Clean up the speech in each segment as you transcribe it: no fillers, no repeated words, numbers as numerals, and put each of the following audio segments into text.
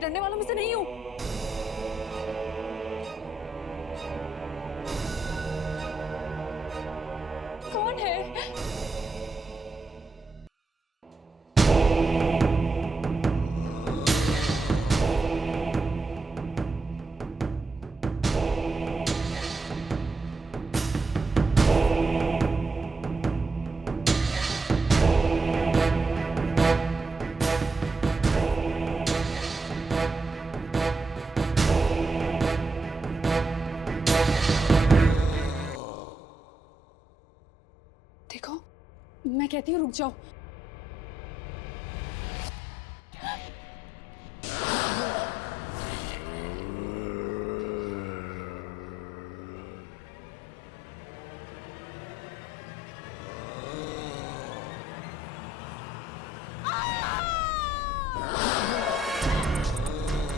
डरने वालों में से नहीं हूँ। कौन है? देखो, मैं कहती हूँ रुक जाओ।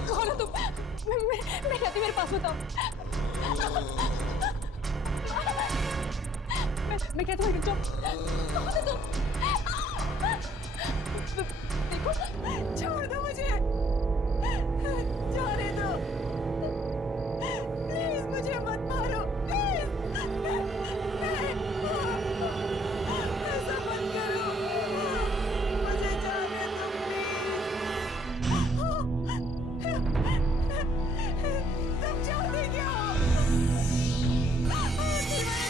कौन हो तुम? मैं कहती हूँ मेरे पास बताओ। मैं कहती हूँ रुक जाओ। कौन हो तुम? देखो, छोड़ दो मुझे, जाने दो, प्लीज मुझे मत मारो, प्लीज, नहीं, ऐसा मत करो, मुझे जाने दो प्लीज। तुम चाहते क्या हो? मैंने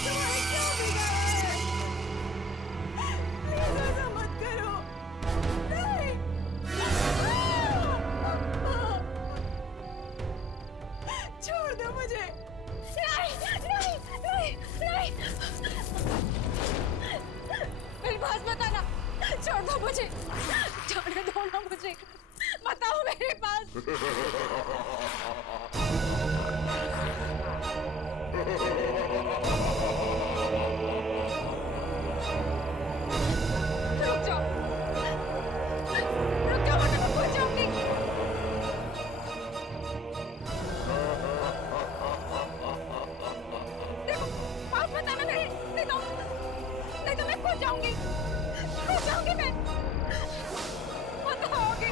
तुम्हें क्यों बिगाड़ा है? प्लीज ऐसा मत करो, नहीं, छोड़ दो मुझे, नहीं, नहीं, नहीं, नहीं, मेरे पास बताना, छोड़ दो मुझे, छोड़ दो ना मुझे, बताओ मेरे पास। रुक जाओ, रुक जाओ, मैं भूल जाऊंगी। देखो, पास बताना मेरे, नहीं तो मैं खो जाऊंगी मैं, बताओगे, बताओगे।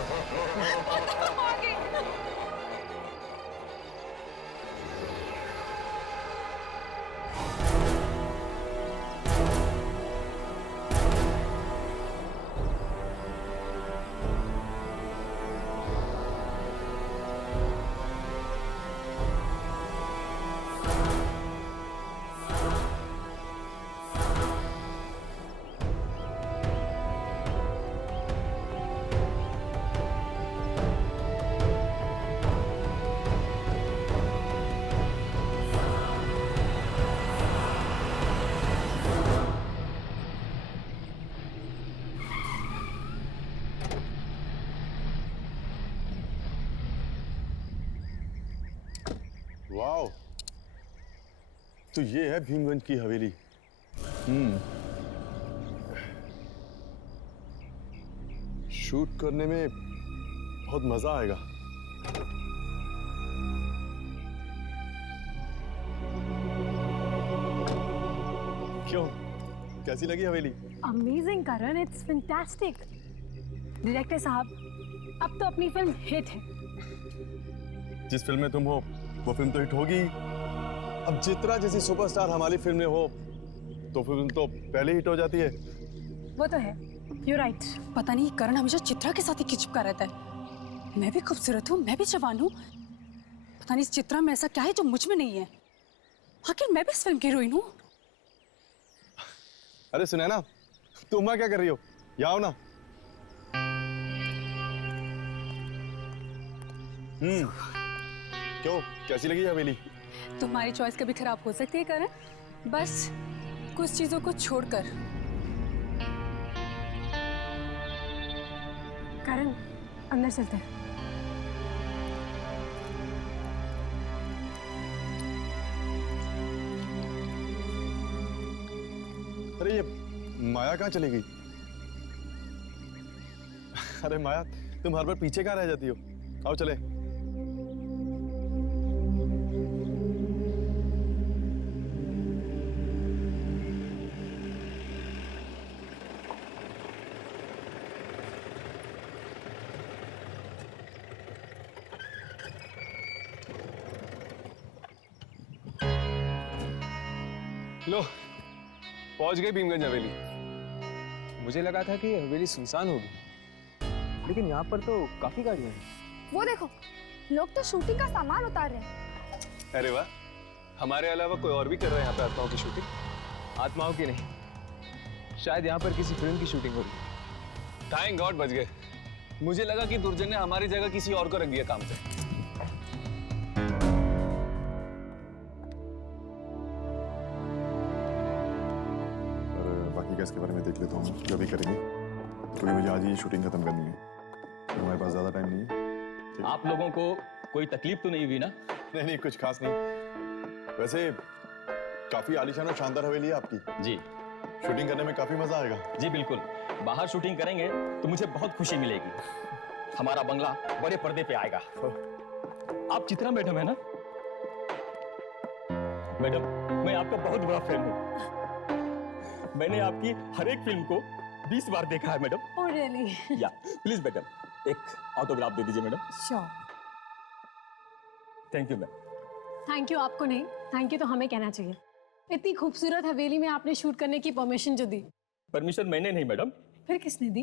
वाओ, तो ये है भीमगंज की हवेली। शूट करने में बहुत मजा आएगा। क्यों, कैसी लगी हवेली? Amazing Karan, it's fantastic. Director साहब, अब तो अपनी फिल्म हिट है। जिस फिल्म में तुम हो वो फिल्म तो हिट होगी। अब चित्रा जैसी सुपरस्टार हमारी फिल्म में हो तो फिल्म तो पहले हिट हो जाती है। वो तो है, यू राइट। पता नहीं करण हमेशा चित्रा के साथ ही चिपका रहता है। मैं भी खूबसूरत हूँ, मैं भी जवान हूँ, पता नहीं इस चित्रा में ऐसा क्या है जो मुझ में नहीं है। आखिर मैं भी इस फिल्म की हीरोइन हूँ। अरे सुनैना, तुम वहां क्या कर रही हो? यहाँ आओ ना। क्यों, कैसी लगी हवेली? तुम्हारी चॉइस कभी खराब हो सकती है करण, बस कुछ चीजों को छोड़कर। करण, अंदर चलते हैं। अरे ये माया कहाँ चली गई? अरे माया, तुम हर बार पीछे कहाँ रह जाती हो? आओ चले। लो पहुंच गए भीमगंज हवेली। मुझे लगा था कि हवेली सुनसान होगी, लेकिन यहाँ पर तो काफी गाड़ियां हैं। वो देखो, लोग तो शूटिंग का सामान उतार रहे हैं। अरे वाह, हमारे अलावा कोई और भी कर रहा है यहाँ पे आत्माओं की शूटिंग? आत्माओं की नहीं, शायद यहाँ पर किसी फिल्म की शूटिंग हो रही है। थैंक गॉड बच गए। मुझे लगा कि दुर्जन ने हमारी जगह किसी और को रख दिया काम पे। और बाकी का इसके बारे में देख लेता हूँ जो भी करेंगे, क्योंकि मुझे आज ही शूटिंग खत्म करनी है, तो हमारे पास ज़्यादा टाइम नहीं है। आप लोगों को कोई तकलीफ तो नहीं हुई ना? नहीं नहीं, कुछ खास नहीं। वैसे काफी आलीशान और शानदार हवेली है आपकी। जी शूटिंग करने में काफी मजा आएगा। जी बिल्कुल, बाहर शूटिंग करेंगे तो मुझे बहुत खुशी मिलेगी। हमारा बंगला बड़े पर्दे पे आएगा। आप चित्रा मैडम है ना? मैडम, मैं आपका बहुत बड़ा फैन हूँ। मैंने आपकी हर एक फिल्म को 20 बार देखा है मैडम। Oh really? या प्लीज मैडम एक ऑटोग्राफ दे दीजिए madam. Sure. Thank you ma'am. Thank you आपको नहीं, थैंक यू तो हमें कहना चाहिए। इतनी खूबसूरत हवेली में आपने शूट करने की परमिशन जो दी। परमिशन मैंने नहीं मैडम। फिर किसने दी?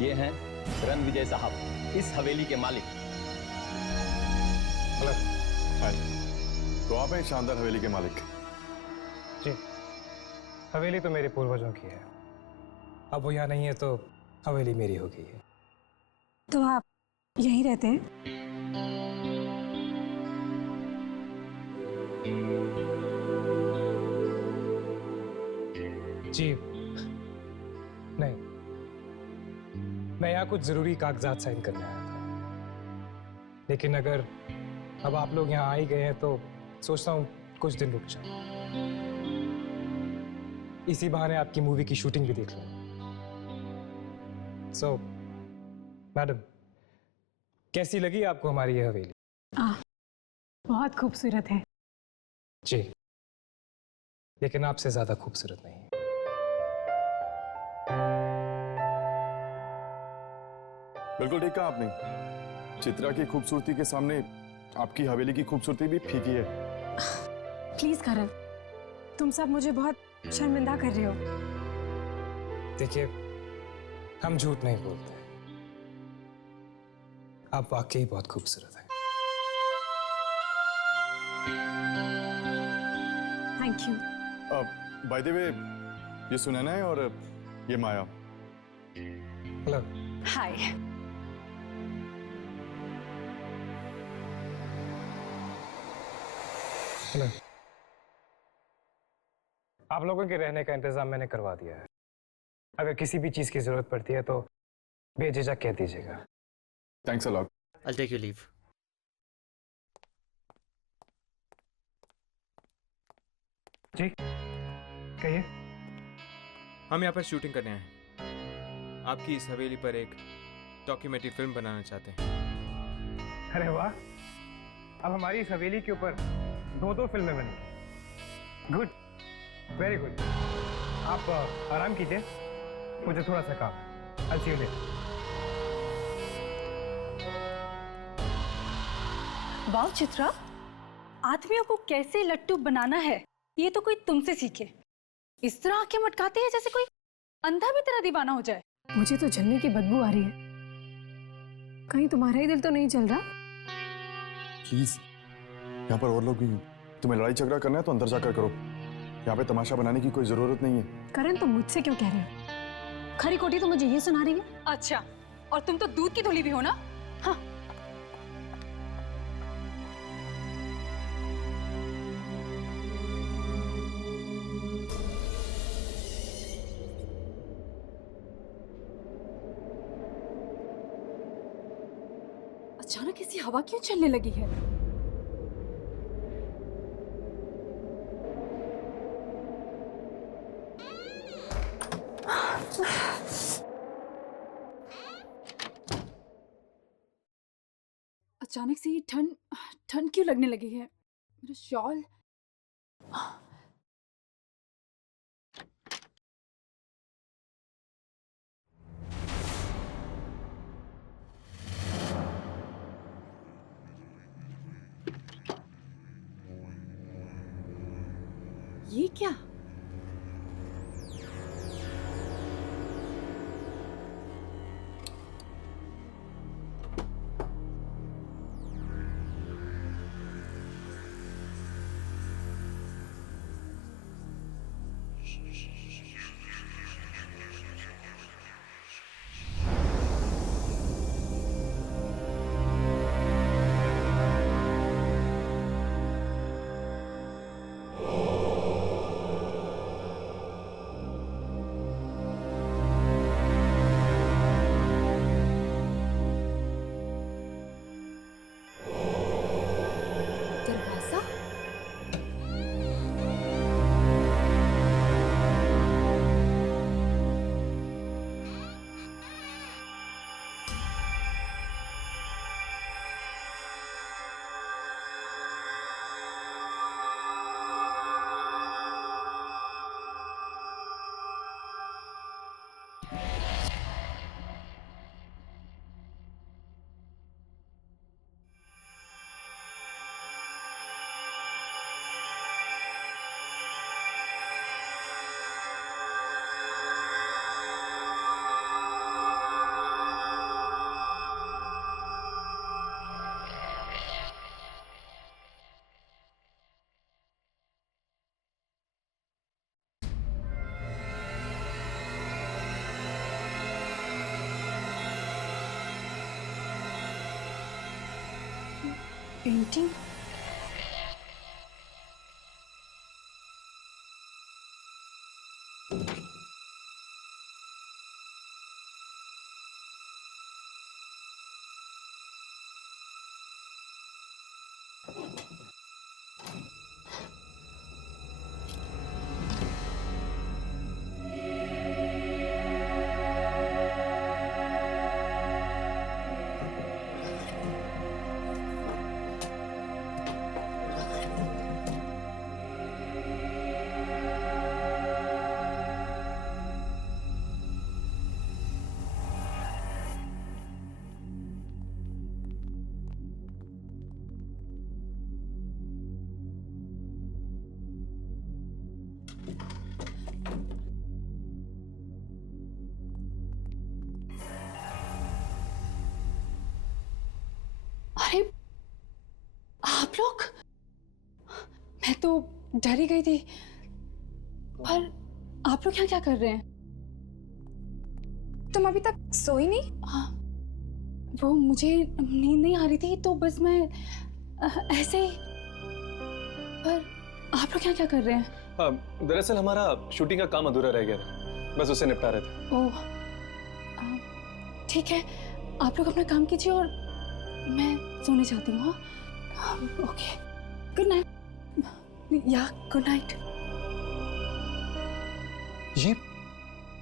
ये हैं रणविजय साहब, इस हवेली के मालिक। हेलो। हाय। तो आप हैं शानदार हवेली के मालिक? जी, हवेली तो मेरे पूर्वजों की है। अब वो यहाँ नहीं है तो हवेली मेरी हो गई है। तो आप यहीं रहते हैं? जी नहीं, मैं यहाँ कुछ जरूरी कागजात साइन करने आया था, लेकिन अगर अब आप लोग यहाँ आ ही गए हैं तो सोचता हूँ कुछ दिन रुक जाओ। इसी बहाने आपकी मूवी की शूटिंग भी देख लो। सो मैडम, कैसी लगी आपको हमारी ये हवेली? बहुत खूबसूरत है। जी, लेकिन आपसे ज्यादा खूबसूरत नहीं। बिल्कुल ठीक कहा आपने। चित्रा की खूबसूरती के सामने आपकी हवेली की खूबसूरती भी फीकी है। प्लीज करण, तुम सब मुझे बहुत शर्मिंदा कर रहे हो। देखिए, हम झूठ नहीं बोलते, आप वाकई बहुत खूबसूरत हैं। Thank you. By the way, ये सुनैना है और ये माया। हेलो। हाय। हेलो। आप लोगों के रहने का इंतजाम मैंने करवा दिया है। अगर किसी भी चीज की जरूरत पड़ती है तो बेझिझक कह दीजिएगा। Thanks a lot. I'll take your leave. जी कहिए। हम यहाँ पर शूटिंग करने आए हैं। आपकी इस हवेली पर एक डॉक्यूमेंट्री फिल्म बनाना चाहते हैं। अरे वाह, अब हमारी इस हवेली के ऊपर 2-2 फिल्में बनेंगी। Good, very good. आप आराम कीजिए, मुझे थोड़ा सा काम। I'll see you later. वाह चित्रा, आदमियों को कैसे लट्टू बनाना है ये तो कोई तुमसे सीखे। इस तरह आंखें मटकाते हैं जैसे कोई अंधा भी तेरा दीवाना हो जाए। मुझे तो जलने की बदबू आ रही है। कहीं तुम्हारा ही दिल तो नहीं जल रहा? प्लीज, यहाँ पर और लोग भी हैं। तुम्हें लड़ाई झगड़ा करना है तो अंदर जाकर करो। यहाँ पे तमाशा बनाने की कोई जरूरत नहीं है। करण, तुम मुझसे क्यों कह रहे हो? खरी खोटी तो मुझे ये सुना रही है। अच्छा, और तुम तो दूध की धुली भी हो ना। हाँ। अचानक ऐसी हवा क्यों चलने लगी है? अचानक से ये ठंड ठंड क्यों लगने लगी है? मेरा शॉल। ये क्या? दरवाजा? पेंटिंग? अरे आप लोग, मैं तो डर ही गई थी। पर आप लोग यहाँ क्या कर रहे हैं? तुम अभी तक सोई नहीं? हाँ, वो मुझे नींद नहीं आ रही थी तो बस मैं ऐसे ही। पर आप लोग यहाँ क्या कर रहे हैं? दरअसल हमारा शूटिंग का काम अधूरा रह गया था, बस उसे निपटा रहे थे। ओह, ठीक है, आप लोग अपना काम कीजिए और मैं सोने जाती हूँ। हाँ, ओके, गुड नाइट। या गुड नाइट।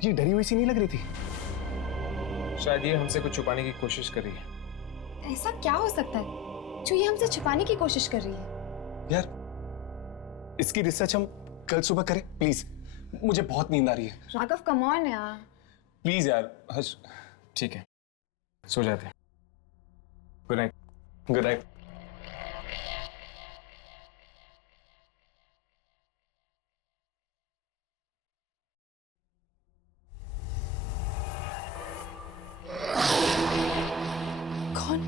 ये डरी हुई सी नहीं लग रही थी? शायद ये हमसे कुछ छुपाने की कोशिश कर रही है। ऐसा क्या हो सकता है जो ये हमसे छुपाने की कोशिश कर रही है? यार, इसकी रिसर्च हम कल सुबह करें प्लीज, मुझे बहुत नींद आ रही है। राघव कम ऑन यार। प्लीज यार, हर्ष। ठीक है, सो जाते हैं। Good night. Good night. कौन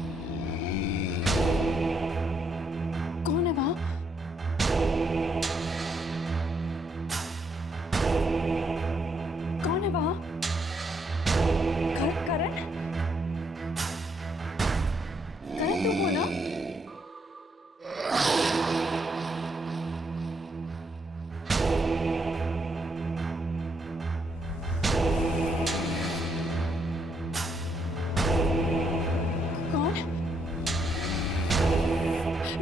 कौन है वहां? कौन है वहां? करण? करण तुम हो ना? कौन?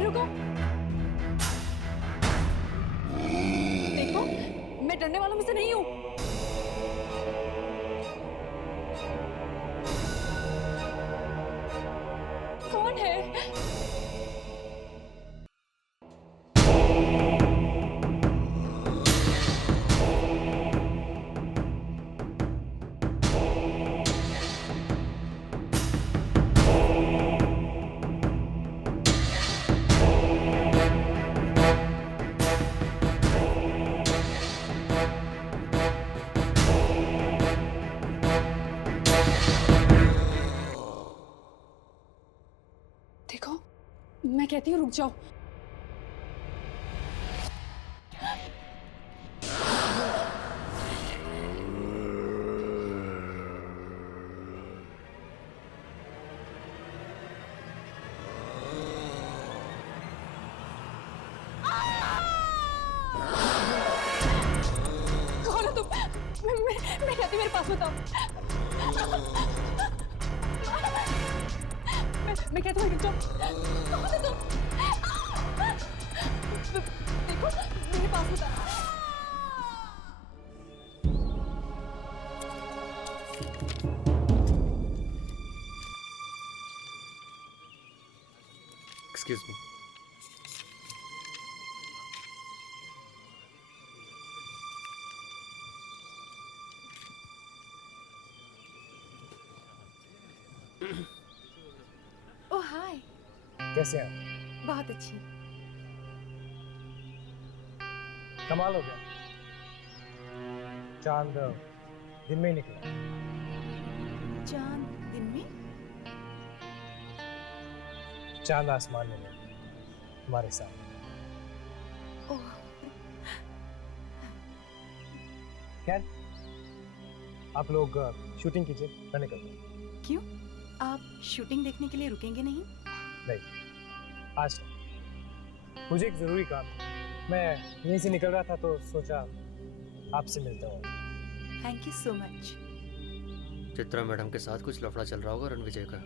रुको, देखो मैं डरने वालों में से नहीं हूं। कौन है? मैं कहती हूँ रुक जाओ। कौन हो तुम? मैं कहती हूँ मेरे पास बताओ। मैं कहती हूँ रुक जाओ। कौन हो तुम? देखो मेरे पास बताओ। Excuse me. ओह हाय, कैसे हैं? बहुत अच्छी। कमाल हो गया, चांद दिन में ही निकला। चांद दिन में? चांद आसमान में नहीं, हमारे साथ। ओह खैर, आप लोग शूटिंग कीजिए, मैं निकलता हूँ। क्यों? आप शूटिंग देखने के लिए रुकेंगे नहीं? नहीं, आज नहीं। मुझे एक जरूरी काम है। मैं यहीं से निकल रहा था तो सोचा आपसे मिलता हूँ। Thank you so much. Chitra madam के साथ कुछ लफड़ा चल रहा होगा रणविजय का।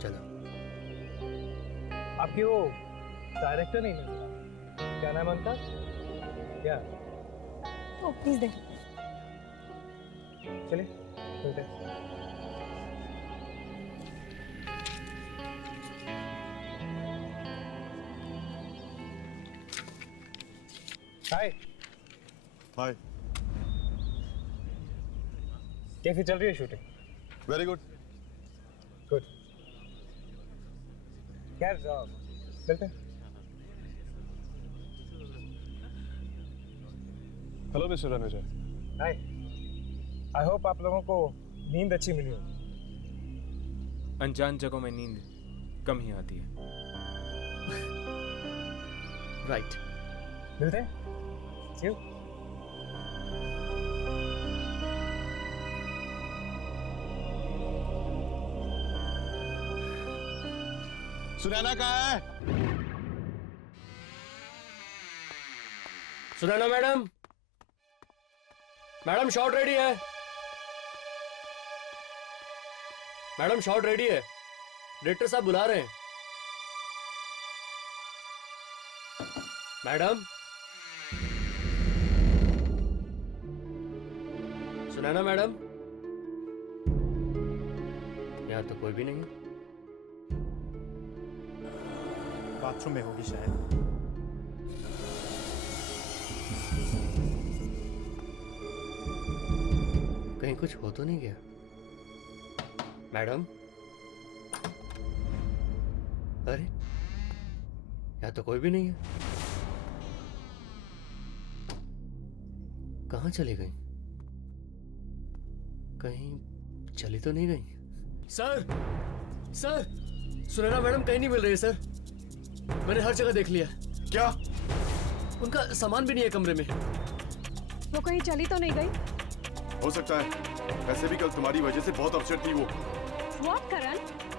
चलो। आपकी वो डायरेक्टर नहीं मिलता, क्या नाम है उनका? क्या? ओ प्लीज देख। चलिए मिलते हैं। हाय। हाय। कैसी चल रही है शूटिंग? Very good. गुड। खैर मिलते हैं। Hello mister Ranvijay. Hi. I hope आप लोगों को नींद अच्छी मिली हो। अनजान जगहों में नींद कम ही आती है। राइट। मिलते हैं। See you. सुनैना कहाँ है? Sunaina madam, madam shot ready है। मैडम शॉट रेडी है, डायरेक्टर साहब बुला रहे हैं। मैडम, सुनैना मैडम, यहाँ तो कोई भी नहीं है। बाथरूम में होगी शायद। कहीं कुछ हो तो नहीं गया? मैडम, अरे यहाँ तो कोई भी नहीं है। कहाँ चली गई? कहीं चली तो नहीं गई? सर, सर, सुनैना मैडम कहीं नहीं मिल रही है सर। मैंने हर जगह देख लिया। क्या? उनका सामान भी नहीं है कमरे में। वो कहीं चली तो नहीं गई? हो सकता है, वैसे भी कल तुम्हारी वजह से बहुत अपसेट थी वो। व्हाट करण?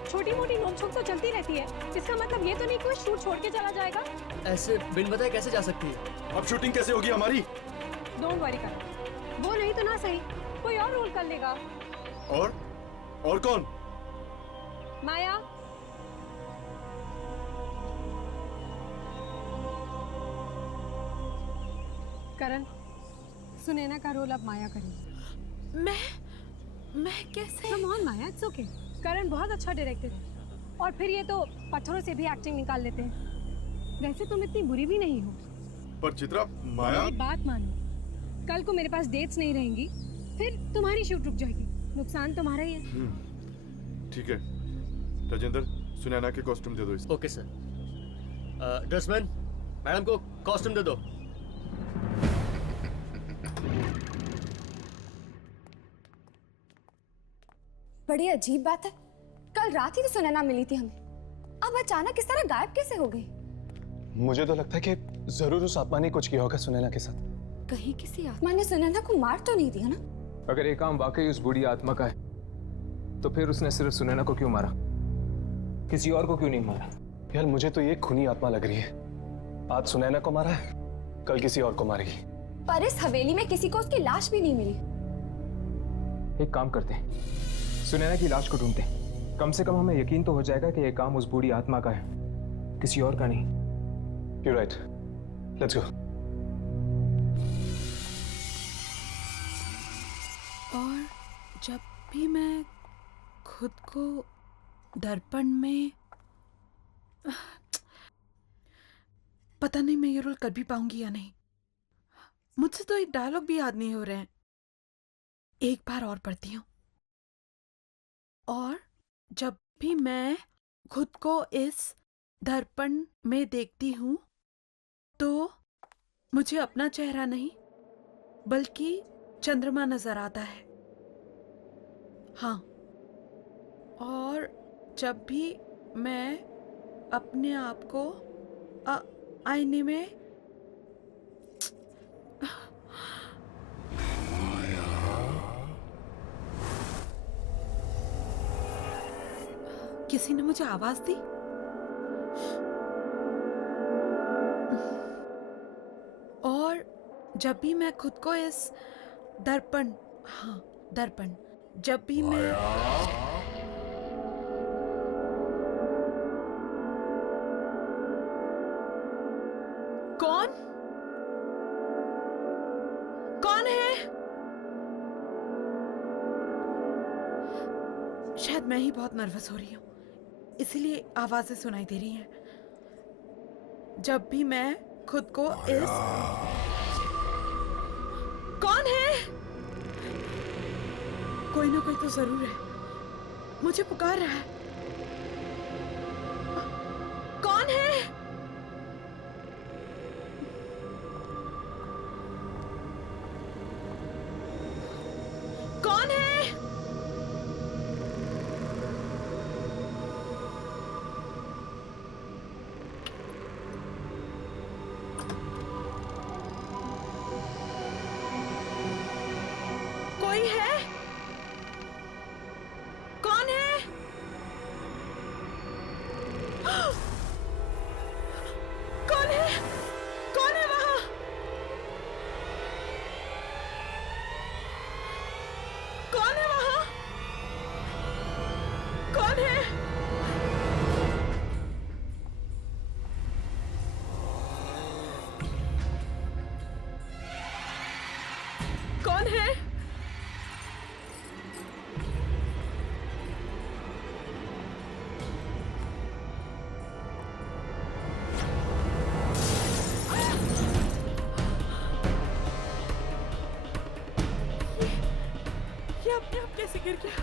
छोटी मोटी नोकझोंक तो चलती रहती है, इसका मतलब ये तो नहीं कि वो शूट छोड़ के चला जाएगा। ऐसे बिन बताए कैसे जा सकती है? अब शूटिंग कैसे होगी हमारी? डोंट वरी करण, वो नहीं तो ना सही कोई और रोल कर लेगा। और कौन? माया। करण, सुनैना का रोल अब माया करेगी। मैं कैसे? Come on Maya, it's okay. Karan बहुत अच्छा डायरेक्टर है और फिर ये तो पत्थरों से भी एक्टिंग निकाल लेते हैं। वैसे तुम इतनी बुरी भी नहीं हो। पर चित्रा, माया। मेरी बात मानो, कल को मेरे पास डेट्स नहीं रहेंगी, फिर तुम्हारी शूट रुक जाएगी, नुकसान तुम्हारा ही है। ठीक है राजेंद्र, सुनैना के कॉस्ट्यूम दे दो इसको। Okay sir. ड्रेसमैन, मैडम को कॉस्ट्यूम दे दो। बड़ी अजीब बात है, कल रात ही तो सुनैना मिली थी हमें। अब अचानक इस तरह गायब कैसे हो गई? मुझे तो लगता है कि जरूर उस आत्मा ने कुछ किया होगा सुनैना के साथ। कहीं किसी आत्मा ने सुनैना को मार तो नहीं दिया ना? अगर ये काम वाकई उस बूढ़ी आत्मा का है तो फिर उसने सिर्फ सुनैना को क्यों मारा, किसी और को क्यों नहीं मारा? यार मुझे तो ये खूनी आत्मा लग रही है। आज सुनैना को मारा है, कल किसी और को मारेगी। पर इस हवेली में किसी को उसकी लाश भी नहीं मिली। एक काम करते हैं, सुनैना की लाश को ढूंढते हैं। कम से कम हमें यकीन तो हो जाएगा कि यह काम उस बूढ़ी आत्मा का है, किसी और का नहीं। You're right. Let's go. और जब भी मैं खुद को दर्पण में, पता नहीं मैं ये रोल कर भी पाऊंगी या नहीं। मुझसे तो एक डायलॉग भी याद नहीं हो रहे हैं। एक बार और पढ़ती हूँ। और जब भी मैं खुद को इस दर्पण में देखती हूँ तो मुझे अपना चेहरा नहीं बल्कि चंद्रमा नजर आता है। हाँ, और जब भी मैं अपने आप को आईने में किसी ने मुझे आवाज दी। और जब भी मैं खुद को इस दर्पण, हाँ दर्पण, जब भी मैं कौन है? शायद मैं ही बहुत नर्वस हो रही हूँ, इसीलिए आवाजें सुनाई दे रही हैं। जब भी मैं खुद को इस, कौन है? कोई ना कोई तो जरूर है, मुझे पुकार रहा है। कौन है? कौन है? कोई है? कौन है? कौन है? कौन है वहां? कौन है वहां? कौन है? कौन है? ये अपने आप कैसे गिर गया?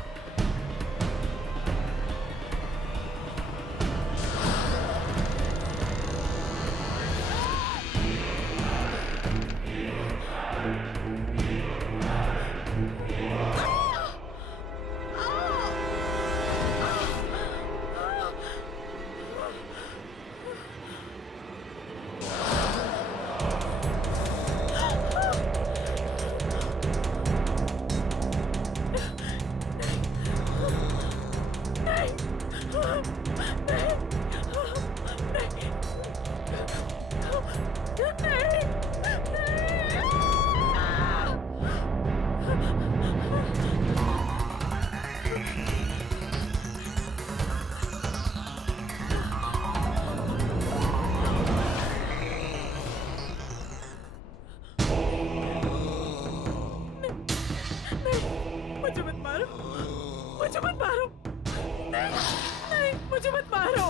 मुझे मत मारो, मुझे मत मारो, नहीं, नहीं, मुझे मत मारो,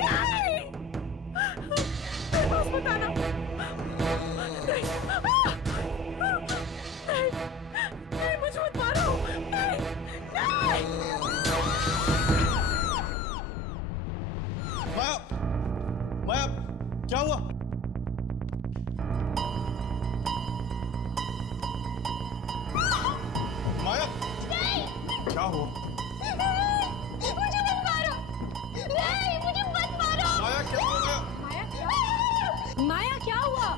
नहीं, मेरे पास मत आना, नहीं, नहीं, नहीं, मुझे मत मारो, नहीं, नहीं। माया, माया, क्या हुआ? माया, क्या हुआ? मुझे मत मारो, माया क्या हुआ?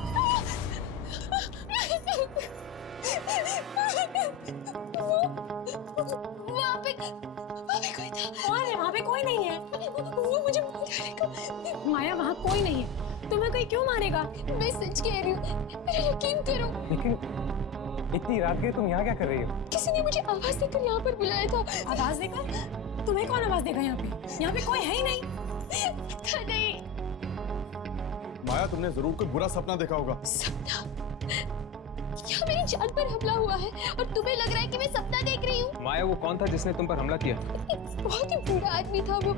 वहाँ पे कोई था। कौन है? वहाँ पे कोई नहीं है। वो मुझे मारेगा। माया वहाँ कोई नहीं है। तुम्हें कोई क्यों मारेगा? मैं सच कह रही हूँ, मेरा यकीन करो। लेकिन इतनी रात के तुम यहाँ क्या कर रही हो? किसी ने मुझे आवाज देकर यहाँ पर बुलाया था। आवाज देकर? तुम्हें कौन आवाज देगा यहाँ पे? यहाँ पे कोई है ही नहीं। था नहीं। माया, तुमने जरूर कोई बुरा सपना देखा होगा। सपना? क्या मेरी जान पर हमला हुआ है और तुम्हें लग रहा है कि मैं सपना देख रही हूँ? माया, वो कौन था जिसने तुम पर हमला किया? बहुत ही बुरा आदमी था वो।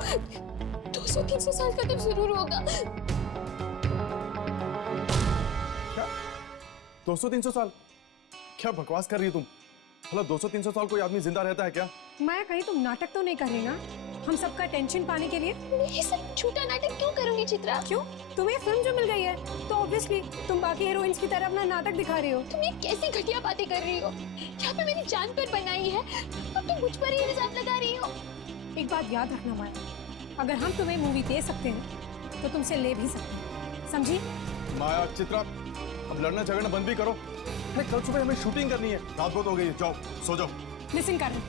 200-300 साल का तो जरूर होगा। क्या 200-300 साल? क्या बकवास कर रही हो तुम? भला 200-300 साल कोई आदमी जिंदा रहता है क्या? माया, कहीं तुम नाटक तो नहीं कर रही ना? हम सबका टेंशन पाने के लिए? मैं ये सब झूठा नाटक क्यों करूंगी चित्रा? क्यों? तुम्हें फिल्म जो मिल गई है तो ऑब्वियसली तुम बाकी हीरोइंस की तरह अपना नाटक दिखा रही हो। तुम ये कैसी घटिया बातें कर रही हो? यहाँ पे मेरी जान पर बनाई है और तुम मुझ पर ही इल्जाम लगा रही हो। एक बात याद रखना माया, अगर हम तुम्हें मूवी दे सकते हैं तो तुमसे ले भी सकते हैं, समझी? माया, चित्रा, अब लड़ना झगड़ना बंद भी करो। कल सुबह हमें शूटिंग करनी है। रात बहुत हो गई है, जाओ सो जाओ। लिसन करण,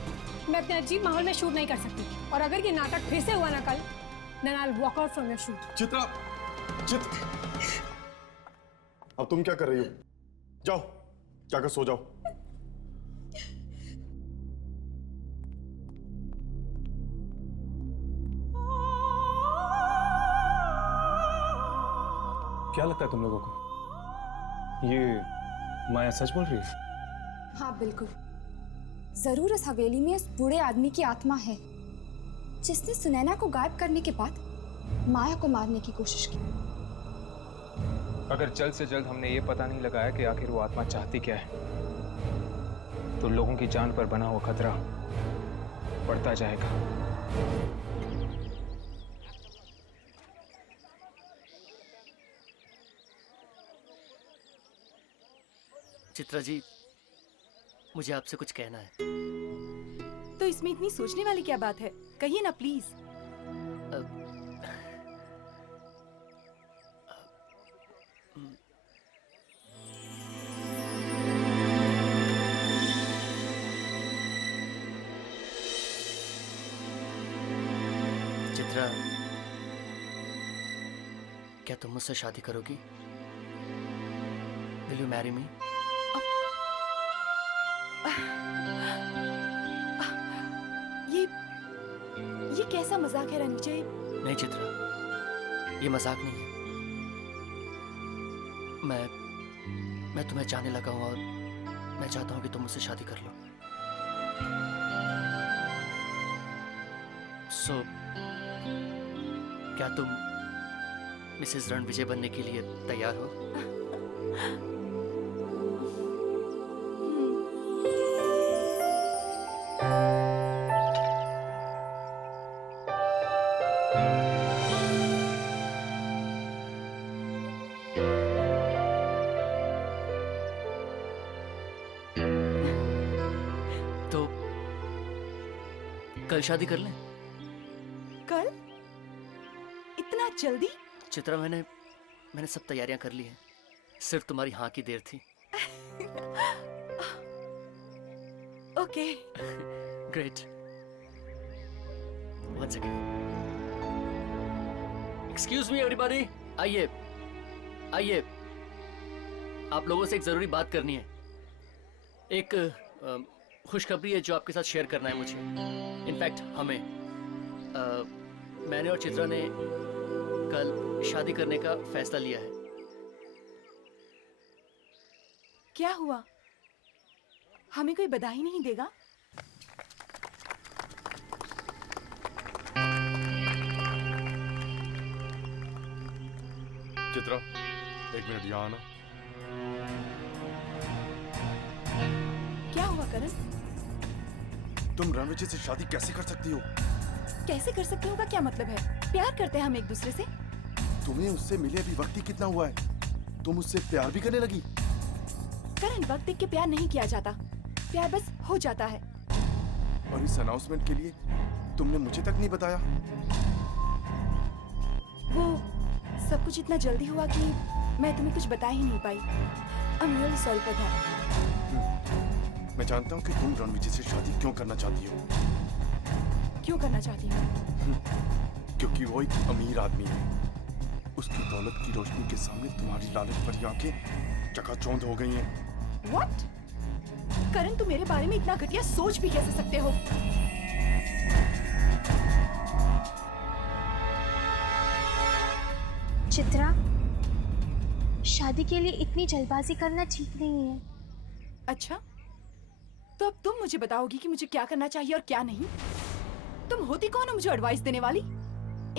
मैं अपने अजीब माहौल में शूट नहीं कर सकती और अगर ये नाटक फिर से हुआ ना कल, then I'll walk out from your shoot. Chitra, अब तुम क्या कर रही हो? जाओ, जाकर सो जाओ। क्या लगता है तुम लोगों को? ये माया सच बोल रही है? हाँ बिल्कुल, जरूर इस हवेली में उस बूढ़े आदमी की आत्मा है जिसने सुनैना को गायब करने के बाद माया को मारने की कोशिश की। अगर जल्द से जल्द हमने ये पता नहीं लगाया कि आखिर वो आत्मा चाहती क्या है, तो लोगों की जान पर बना हुआ खतरा बढ़ता जाएगा। चित्रा जी, मुझे आपसे कुछ कहना है। तो इसमें इतनी सोचने वाली क्या बात है? कहिए ना प्लीज। चित्रा, क्या तुम मुझसे शादी करोगी? Will you marry me? ये कैसा मजाक है रणविजय? नहीं चित्रा, ये मजाक नहीं है। मैं तुम्हें चाहने लगा हूं और मैं चाहता हूं कि तुम मुझसे शादी कर लो। सो क्या तुम मिसेस रणविजय बनने के लिए तैयार हो? तो कल शादी कर लें? कल? इतना जल्दी? चित्रा, मैंने सब तैयारियां कर ली हैं। सिर्फ तुम्हारी हाँ की देर थी। Okay. Great. One second. Excuse me everybody, आइए आइए, आप लोगों से एक जरूरी बात करनी है। एक खुशखबरी है जो आपके साथ शेयर करना है मुझे। इनफैक्ट हमें मैंने और चित्रा ने कल शादी करने का फैसला लिया है। क्या हुआ? हमें कोई बधाई नहीं देगा? चित्रा, एक मिनट यहाँ आना। क्या हुआ करण? तुम रणविजय से शादी कैसे कर सकती हो? कैसे कर सकते हो का क्या मतलब है? प्यार करते हैं हम एक दूसरे से। तुम्हें उससे मिले अभी वक्त ही कितना हुआ है, तुम उससे प्यार भी करने लगी? करण, वक्त देख के प्यार नहीं किया जाता, प्यार बस हो जाता है। और इस अनाउंसमेंट के लिए तुमने मुझे तक नहीं बताया? वो सब कुछ इतना जल्दी हुआ कि मैं तुम्हें कुछ बता ही नहीं पाई। I am really sorry for that. मैं जानता हूँ कि तुम रणविजय से शादी क्यों करना चाहती हो। क्यों करना चाहती हूँ? क्योंकि वो एक अमीर आदमी है। उसकी दौलत की रोशनी के सामने तुम्हारी लालच भरी आंखें चकाचौंध हो गई हैं। What? करण, तुम मेरे बारे में इतना घटिया सोच भी कैसे सकते हो? चित्रा, शादी के लिए इतनी जल्दबाजी करना ठीक नहीं है। अच्छा, तो अब तुम मुझे बताओगी कि मुझे क्या करना चाहिए और क्या नहीं? तुम होती कौन हो मुझे एडवाइस देने वाली?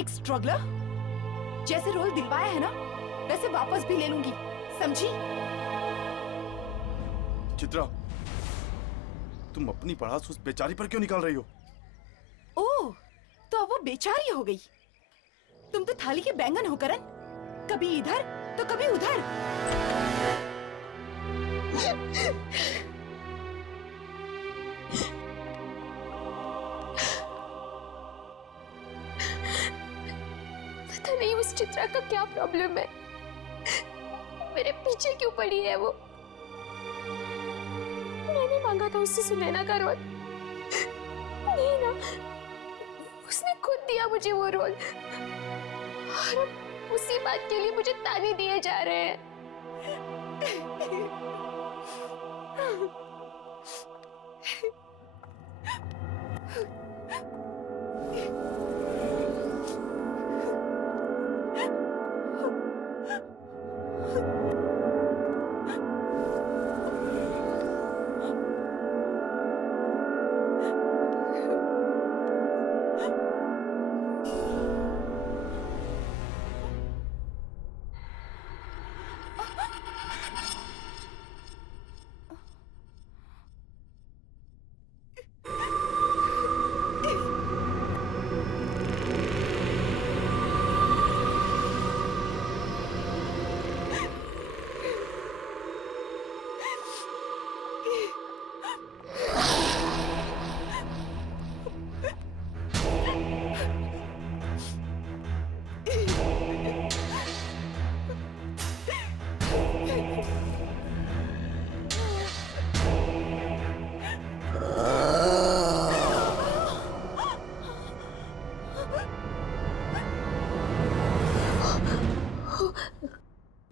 एक स्ट्रगलर? जैसे रोल दिलवाया है ना, वैसे वापस भी ले लूंगी, समझी? चित्रा, तुम अपनी पढ़ास उस बेचारी पर क्यों निकाल रही हो? ओह, तो अब वो बेचारी हो गई। तुम तो थाली के बैंगन हो करण, कभी इधर तो कभी उधर। पता नहीं उस चित्रा का क्या प्रॉब्लम है, मेरे पीछे क्यों पड़ी है वो। मैंने मांगा था उससे सुनैना का रोल, नहीं ना, उसने खुद दिया मुझे वो रोल, और अब उसी बात के लिए मुझे ताने दिए जा रहे हैं।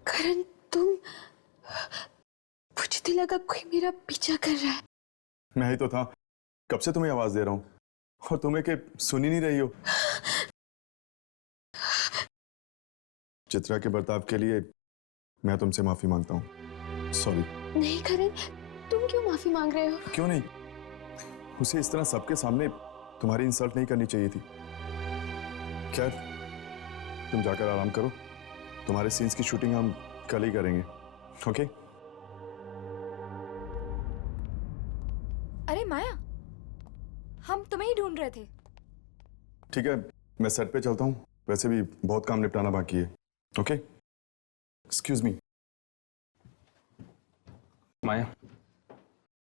करण, तुम, मुझे तो लगा कोई मेरा पीछा कर रहा है। मैं ही तो था, कब से तुम्हें आवाज दे रहा हूँ और तुम्हें के सुन ही नहीं रही हो। चित्रा के बर्ताव के लिए मैं तुमसे माफी मांगता हूँ, सॉरी। नहीं करण, तुम क्यों माफी मांग रहे हो? क्यों नहीं, उसे इस तरह सबके सामने तुम्हारी इंसल्ट नहीं करनी चाहिए थी। खैर, तुम जाकर आराम करो, तुम्हारे सीन्स की शूटिंग हम कल ही करेंगे, ओके? अरे माया, हम तुम्हें ही ढूंढ रहे थे। ठीक है, मैं सेट पे चलता हूँ, वैसे भी बहुत काम निपटाना बाकी है, ओके? Excuse me. माया,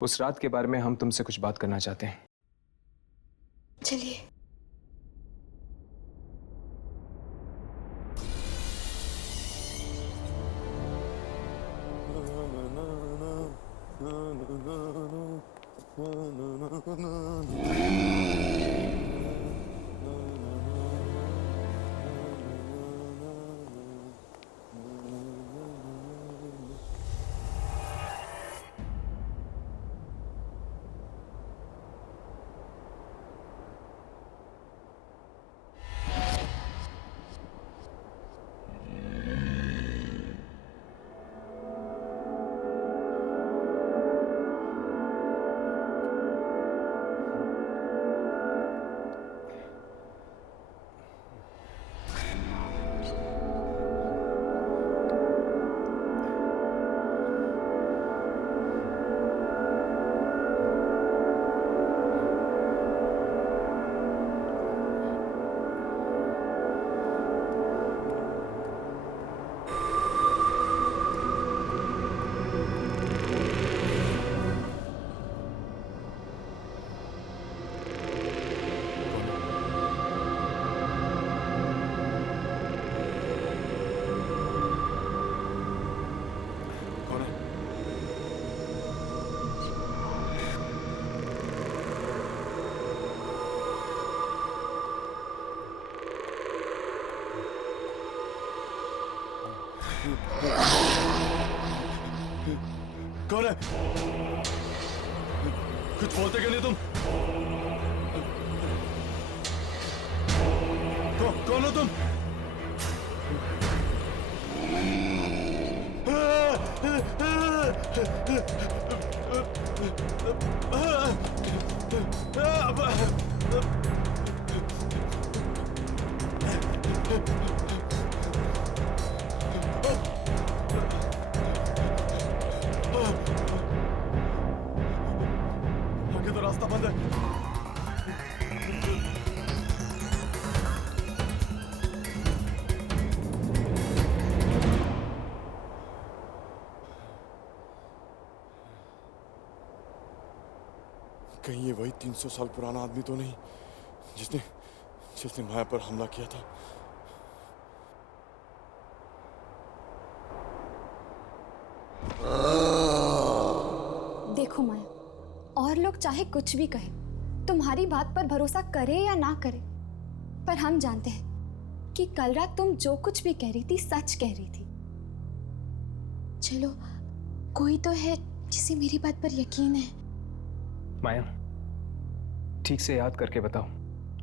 उस रात के बारे में हम तुमसे कुछ बात करना चाहते हैं। चलिए। कौन है? कुछ बोलते क्यों नहीं तुम? कौन हो तुम? आगे तो रास्ता बंद है। कहीं ये वही 300 साल पुराना आदमी तो नहीं जिसने माया पर हमला किया था? देखो माया, और लोग चाहे कुछ भी कहे, तुम्हारी बात पर भरोसा करे या ना करे, पर हम जानते हैं कि कल रात तुम जो कुछ भी कह रही थी सच कह रही थी। चलो, कोई तो है जिसे मेरी बात पर यकीन है। माया, ठीक से याद करके बताओ,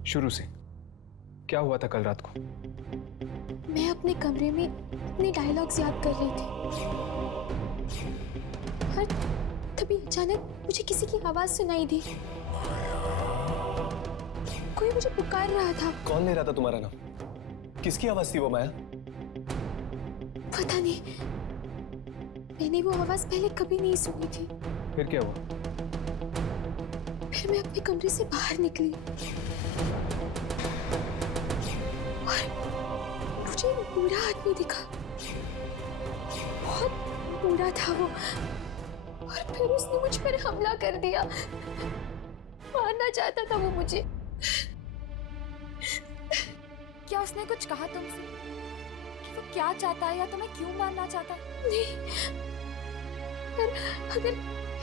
शुरू से क्या हुआ था कल रात को? मैं अपने कमरे में अपने डायलॉग्स याद कर रही थी और तभी अचानक मुझे किसी की आवाज सुनाई दी। कोई मुझे पुकार रहा था। कौन ले रहा था तुम्हारा नाम? किसकी आवाज थी वो माया? पता नहीं, मैंने वो आवाज पहले कभी नहीं सुनी थी। फिर क्या हुआ? फिर मैं अपने कमरे से बाहर निकली और मुझे एक बूढ़ा आदमी दिखा। बहुत बूढ़ा था वो, और फिर उसने मुझ पर हमला कर दिया। मारना चाहता था वो मुझे। क्या उसने कुछ कहा तुमसे कि वो क्या चाहता है या तुम्हें क्यों मारना चाहता है? नहीं, अगर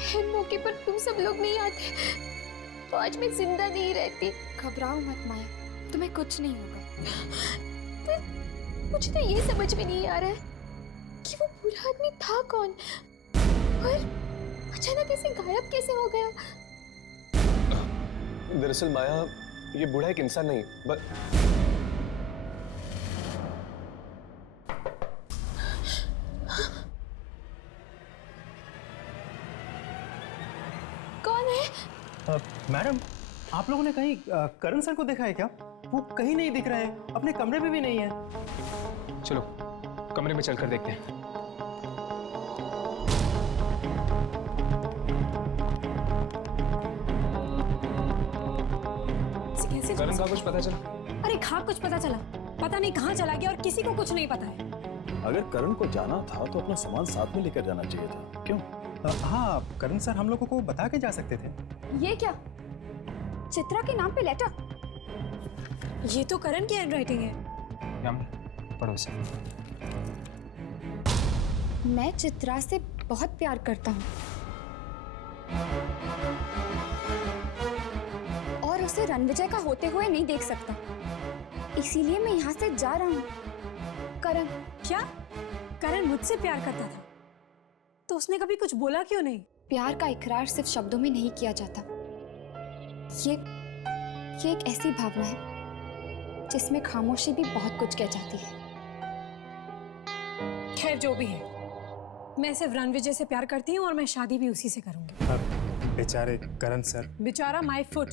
है मौके पर तुम सब लोग नहीं आते तो आज मैं जिंदा नहीं रहती। घबराओ मत माया, तुम्हें कुछ नहीं होगा। पर मुझे तो ये समझ में नहीं आ रहा है कि वो बूढ़ा आदमी था कौन और अचानक ऐसे गायब कैसे हो गया। दरअसल माया, ये बूढ़ा एक इंसान नहीं कौन है? मैडम, आप लोगों ने कहीं करण सर को देखा है क्या? वो कहीं नहीं दिख रहे हैं, अपने कमरे में भी नहीं है। चलो कमरे में चलकर देखते हैं। करण का कुछ पता चला? अरे हाँ, कुछ पता चला। पता नहीं कहाँ चला गया और किसी को कुछ नहीं पता है। अगर करण को जाना था तो अपना सामान साथ में लेकर जाना चाहिए था। क्यों? हाँ, करण सर हम लोगों को बता के जा सकते थे। ये क्या? चित्रा के नाम पे लेटर? ये तो करण की हैंडराइटिंग है। पढ़ो इसे। मैं चित्रा से बहुत प्यार करता हूँ और उसे रणविजय का होते हुए नहीं देख सकता, इसीलिए मैं यहाँ से जा रहा हूँ। करण। क्या? करण मुझसे प्यार करता था तो उसने कभी कुछ बोला क्यों नहीं? प्यार का इकरार सिर्फ शब्दों में नहीं किया जाता। ये एक ऐसी भावना है जिसमें खामोशी भी बहुत कुछ कह जाती है। खैर, जो भी है, मैं सिर्फ रणविजय से प्यार करती हूँ और मैं शादी भी उसी से करूंगी। बेचारे करण सर। बेचारा माय फुट,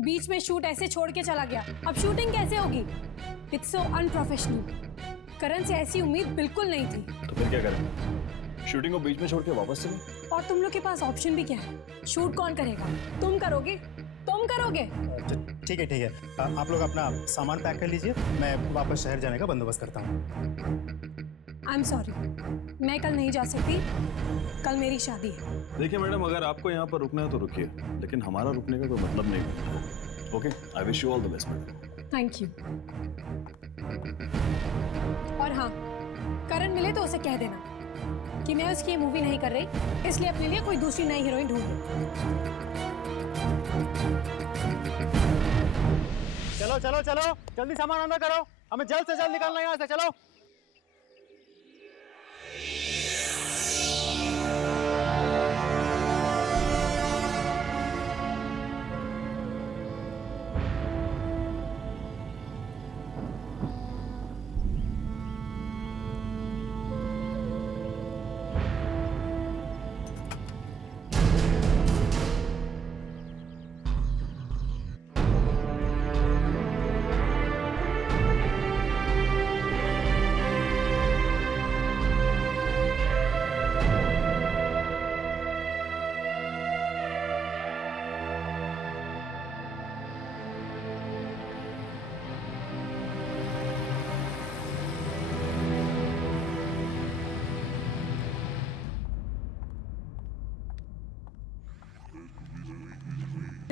बीच में शूट ऐसे छोड़ के चला गया। अब शूटिंग कैसे होगी? It's so unprofessional. करण से ऐसी उम्मीद बिल्कुल नहीं थी। तो फिर क्या करें? शूटिंग को बीच में छोड़ के वापस चले? और तुम लोग के पास ऑप्शन भी क्या है? शूट कौन करेगा? तुम करोगे? तुम करोगे? ठीक है। आप लोग अपना सामान पैक कर लीजिए, मैं वापस शहर जाने का बंदोबस्त करता हूँ। आई एम सॉरी, मैं कल नहीं जा सकती। कल मेरी शादी है। देखिए मैडम, अगर आपको यहाँ पर रुकना है तो रुकिए, लेकिन हमारा रुकने का कोई मतलब नहीं है। Okay, I wish you all the best madam. Thank you. और हाँ, करण मिले तो उसे कह देना कि मैं उसकी ये मूवी नहीं कर रही, इसलिए अपने लिए कोई दूसरी नई हीरोइन ढूंढ लूं। चलो, जल्दी सामान अंदर करो, हमें जल्द से जल्द निकलना है यहाँ से। चलो।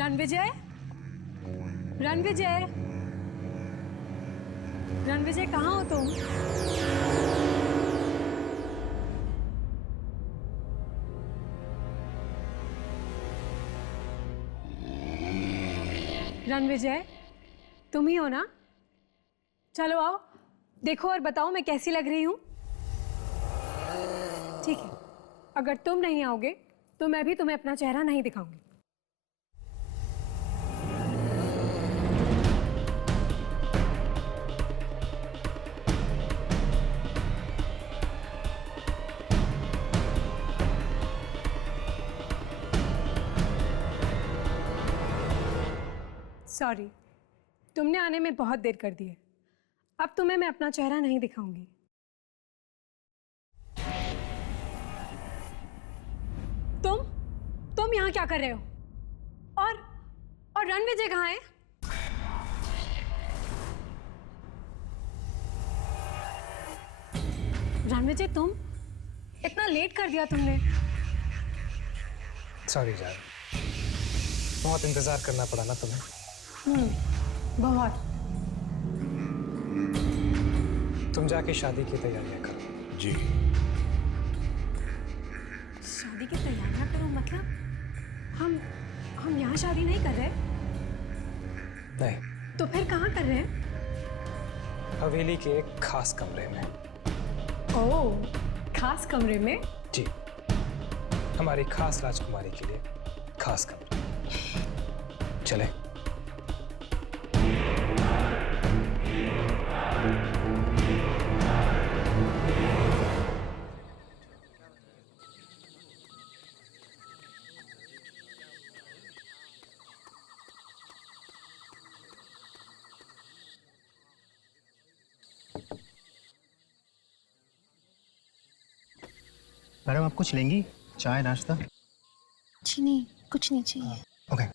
रणविजय, रणविजय, रणविजय कहाँ हो तुम? रणविजय, तुम ही हो ना? चलो आओ, देखो और बताओ मैं कैसी लग रही हूँ। ठीक है, अगर तुम नहीं आओगे तो मैं भी तुम्हें अपना चेहरा नहीं दिखाऊंगी। सॉरी, तुमने आने में बहुत देर कर दी है। अब तुम्हें मैं अपना चेहरा नहीं दिखाऊंगी। तुम यहाँ क्या कर रहे हो? और रणविजय कहाँ है? रणविजय, तुम इतना लेट कर दिया तुमने। सॉरी जान, बहुत इंतजार करना पड़ा ना तुम्हें। बहुत। तुम जाके शादी की तैयारियां करो। जी। शादी की तैयारियां करो मतलब हम यहाँ शादी नहीं कर रहे? नहीं। तो फिर कहाँ कर रहे हैं? हवेली के एक खास कमरे में। ओह, खास कमरे में? जी, हमारी खास राजकुमारी के लिए खास कमरे। चले। मैडम आप कुछ लेंगी? चाय नाश्ता? जी नहीं, कुछ नहीं चाहिए। ओके।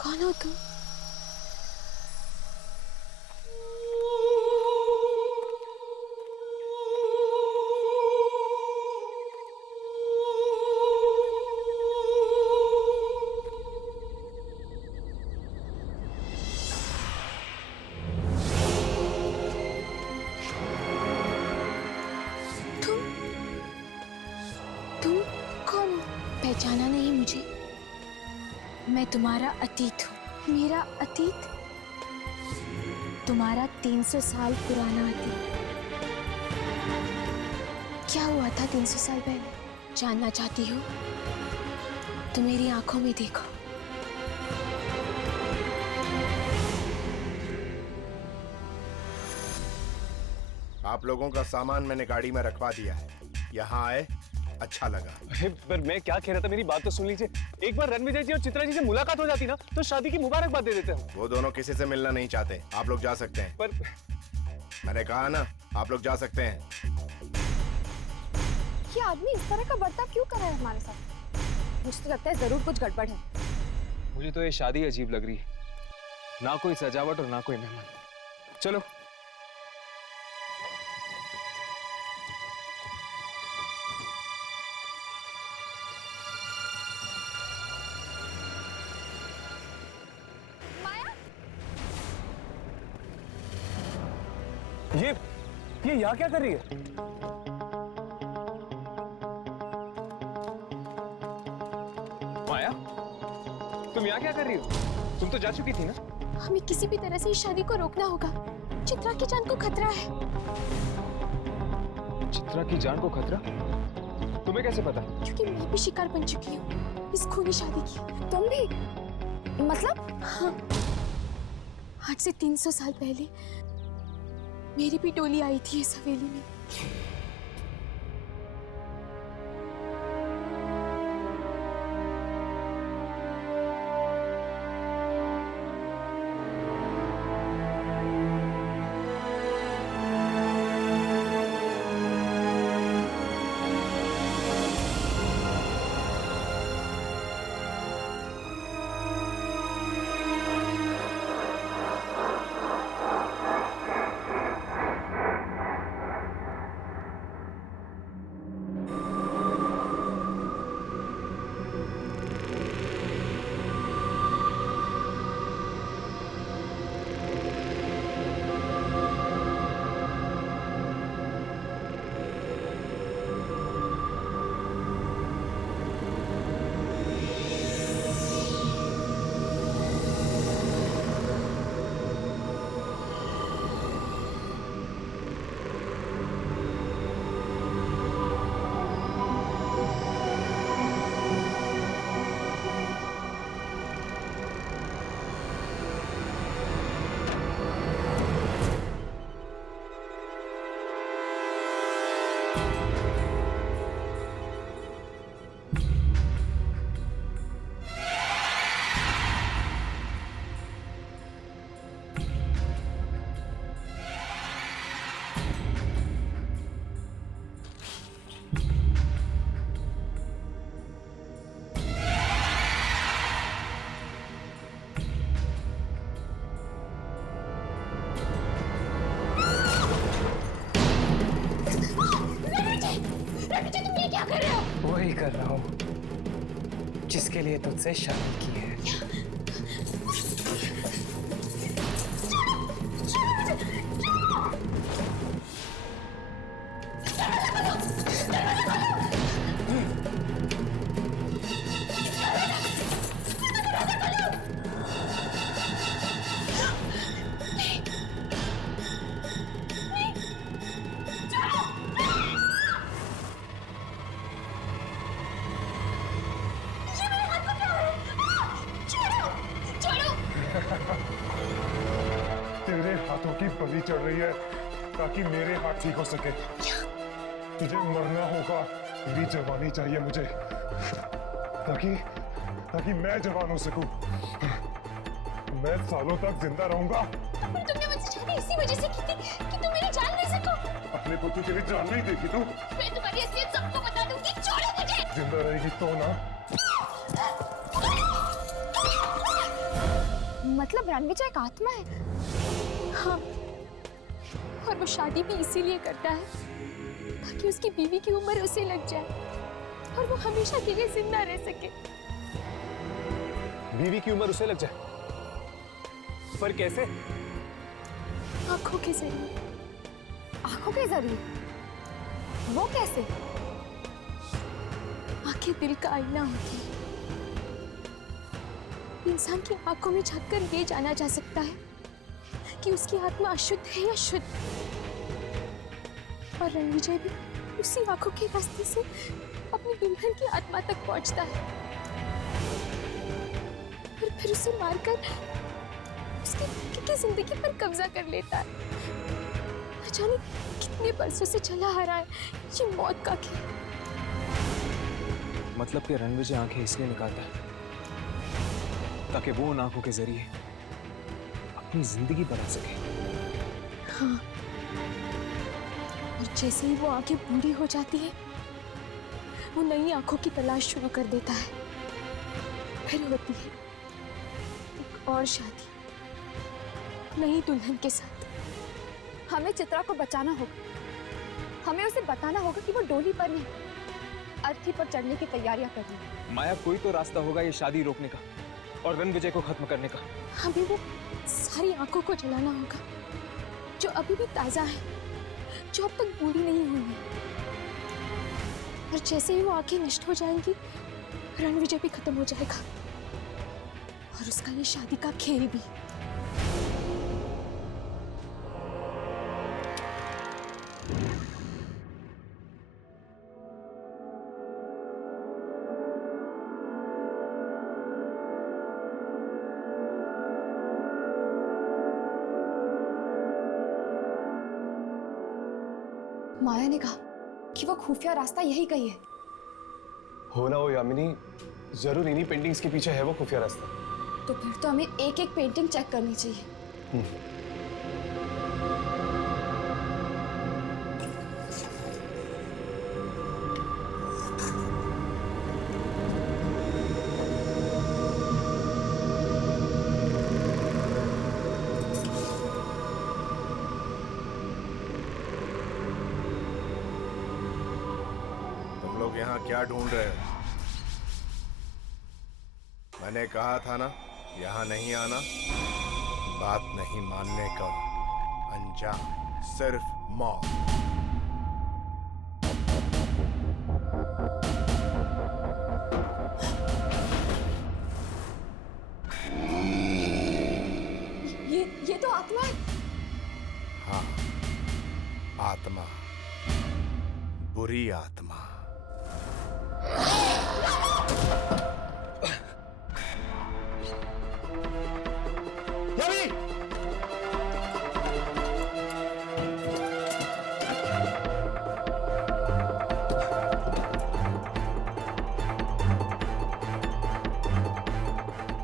कौन हो तुम? तुम कौन हो? पहचाना नहीं मुझे? मैं तुम्हारा अतीत हूँ। मेरा अतीत? तुम्हारा 300 साल पुराना अतीत। क्या हुआ था 300 साल पहले? जानना चाहती हो तो मेरी आंखों में देखो। आप लोगों का सामान मैंने गाड़ी में रखवा दिया है। यहाँ आए, अच्छा लगा। अरे पर मैं क्या कह रहा था, मेरी बात तो सुन लीजिए। एक बार रणविजय जी और चित्रा जी से मुलाकात हो जाती ना तो शादी की मुबारकबाद दे देते हैं। वो दोनों किसी से मिलना नहीं चाहते, आप लोग जा सकते हैं। पर मैंने कहा ना, आप लोग जा सकते हैं। ये आदमी इस तरह का बर्ताव क्यों कर रहा है हमारे साथ? मुझे तो लगता है जरूर कुछ गड़बड़ है। मुझे तो ये शादी अजीब लग रही है, ना कोई सजावट और ना कोई मेहमान। चलो। ये यहाँ क्या कर रही है? माया, तुम यहाँ क्या कर रही हो? तुम तो जा चुकी थी ना? हमें किसी भी तरह से इस शादी को रोकना होगा। चित्रा की जान को खतरा है। चित्रा की जान को खतरा? तुम्हें कैसे पता? क्योंकि मैं भी शिकार बन चुकी हूँ इस खूनी शादी की। तुम भी? मतलब? हाँ। आज से 300 साल पहले मेरी भी टोली आई थी इस हवेली में। वही कर रहा हूँ जिसके लिए तुझसे शादी की है। तेरे हाथों की बलि चढ़ रही है ताकि मेरे हाथ ठीक हो सके। तुझे मरना होगा, तेरी जवानी चाहिए मुझे ताकि मैं जवान हो सकूं। मैं सालों तक जिंदा रहूंगा। तुमने मुझसे शादी इसी वजह से की थी कि तुम मेरी जान ले सको। अपने पुत्र के लिए जान नहीं देगी तू? मैं तुम्हारी असलियत सबको बता दूंगी। छोड़ो मुझे। जिंदा रहेगी तो ना। मतलब रणविजय एक आत्मा है? हाँ, और वो शादी भी इसीलिए करता है ताकि उसकी बीवी की उम्र उसे लग जाए और वो हमेशा के लिए जिंदा रह सके। बीवी की उम्र उसे लग जाए? पर कैसे? आंखों के जरिए। आंखों के जरिए? वो कैसे? आंखें दिल का आईना होती है। इंसान की आंखों में झांककर ये जाना जा सकता है कि उसकी आत्मा अशुद्ध है या शुद्ध। और रणविजय भी उसी आंखों के रास्ते से अपनी दुल्हन की आत्मा तक पहुंचता है और फिर उसे मारकर उसकी की जिंदगी पर कब्जा कर लेता है। न जाने कितने बरसों से चला आ रहा है ये मौत का खेल। मतलब कि रणविजय आंखें इसलिए निकालता है ताकि वो उन आंखों के जरिए अपनी जिंदगी बदल सके। हाँ, और जैसे ही वो आंखें बूढ़ी हो जाती है, वो नई आंखों की तलाश शुरू कर देता है। फिर होती है एक और शादी, नई दुल्हन के साथ। हमें चित्रा को बचाना होगा। हमें उसे बताना होगा कि वो डोली पर नहीं, अर्थी पर चढ़ने की तैयारियां कर रही है। माया, कोई तो रास्ता होगा ये शादी रोकने का और रणविजय को खत्म करने का। हमें वो सारी आंखों को जलाना होगा जो अभी भी ताजा है, जो अब तक बूढ़ी नहीं हुई है। और जैसे ही वो आंखें नष्ट हो जाएंगी, रणविजय भी खत्म हो जाएगा और उसका ये शादी का खेल भी। माया ने कहा कि वो खुफिया रास्ता यही गई है। हो ना हो यामिनी, जरूर इन्हीं पेंटिंग्स के पीछे है वो खुफिया रास्ता। तो फिर तो हमें एक एक पेंटिंग चेक करनी चाहिए। यहाँ क्या ढूंढ रहे हो? मैंने कहा था ना, यहाँ नहीं आना। बात नहीं मानने का अंजाम सिर्फ मौत। ये तो आत्मा है। हाँ, आत्मा, बुरी आत्मा।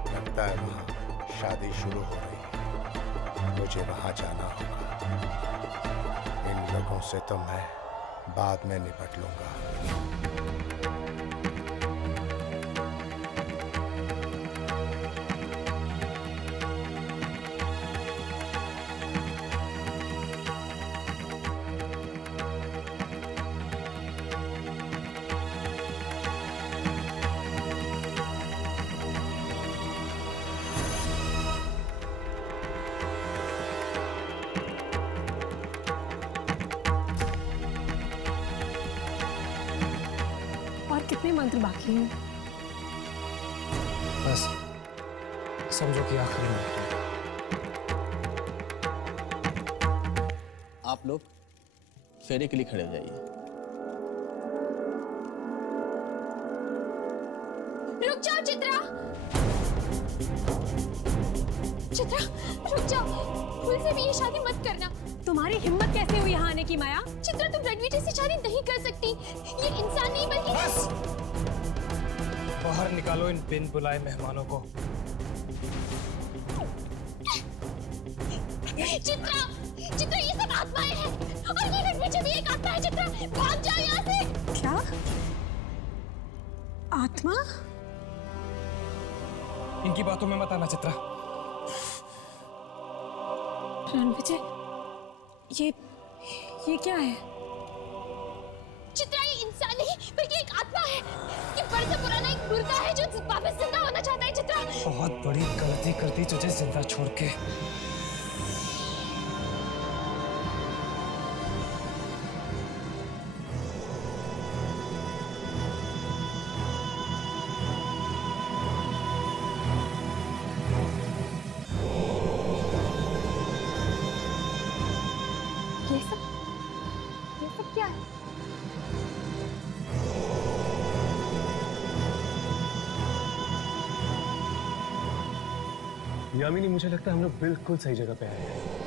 लगता है वहां शादी शुरू हो रही है। मुझे वहां जाना होगा। इन लोगों से तो मैं बाद में निपट लूंगा। कितने मंत्र बाकी हैं? बस समझो कि आखिरी मंत्र। आप लोग फेरे के लिए खड़े हो जाइए। रुक जाओ चित्रा, चित्रा रुक जाओ। भूल से भी ये शादी मत करना। तुम्हारी हिम्मत कैसे हुई यहाँ आने की माया? चित्रा, तुम रणवीर से शादी नहीं कर सकती। ये इंसान नहीं बल्कि बस! बाहर निकालो इन बिन बुलाए मेहमानों को। चित्रा, चित्रा ये सब आत्माएं हैं और ये रणवीर भी एक आत्मा है। चित्रा भाग जाओ यहाँ से। क्या? आत्मा? इनकी बातों में मत आना चित्रा। रणविजय, ये क्या है? चित्रा, ये इंसान नहीं बल्कि एक आत्मा है। ये बड़े से पुराना एक मुर्दा है जो वापस जिंदा होना चाहता है। चित्रा, बहुत बड़ी गलती कर दी तुझे जिंदा छोड़ के। ये सब क्या है? यामिनी, मुझे लगता है हम लोग बिल्कुल सही जगह पे आए हैं।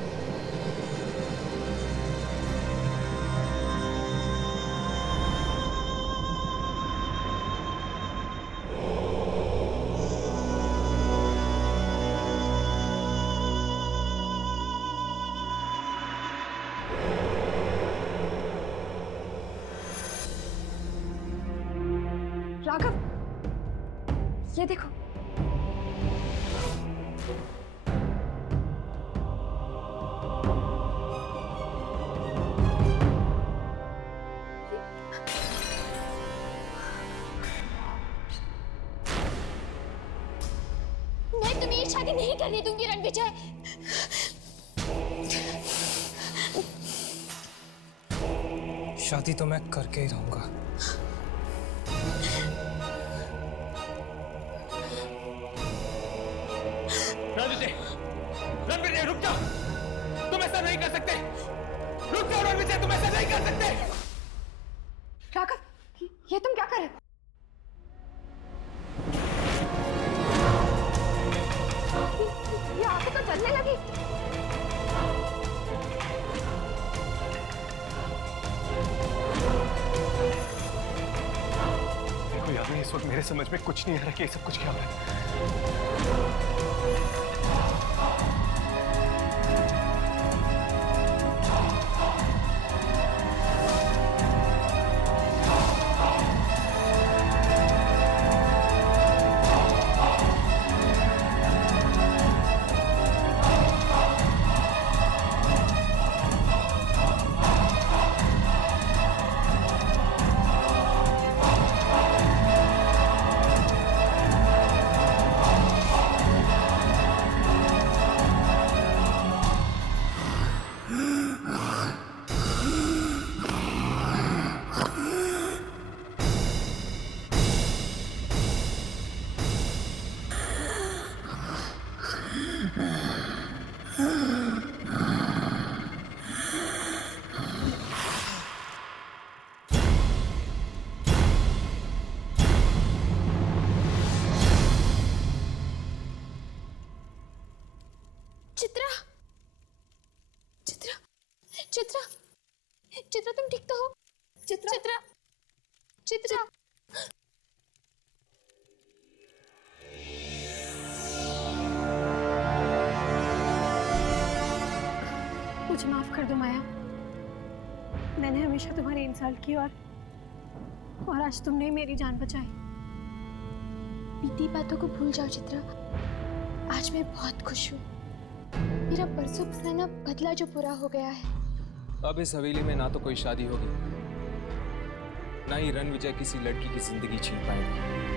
ये देखो। मैं तुम्हें ये शादी नहीं करने दूंगी रणविजय। शादी तो मैं करके ही रहूंगा। रणविजय रुक जाओ, तुम ऐसा नहीं कर सकते। रुक जाओ रणविजय, तुम ऐसा नहीं कर सकते। राघव, ये तुम क्या कर रहे हो? ये आंखें तो जलने लगी। देखो यार, इस वक्त मेरे समझ में कुछ नहीं आ रहा कि ये सब कुछ क्या हो रहा है। चित्रा, चित्रा, चित्रा, चित्रा, तुम ठीक तो हो? चित्रा, चित्रा, चित्रा। मुझे माफ कर दो माया। मैंने हमेशा तुम्हारी इंसल्ट की और आज तुमने ही मेरी जान बचाई। बीती बातों को भूल जाओ चित्रा। आज मैं बहुत खुश हूँ। मेरा बरसों पुराना बदला जो पूरा हो गया है। अब इस हवेली में ना तो कोई शादी होगी, ना ही रणविजय किसी लड़की की जिंदगी छीन पाएगा।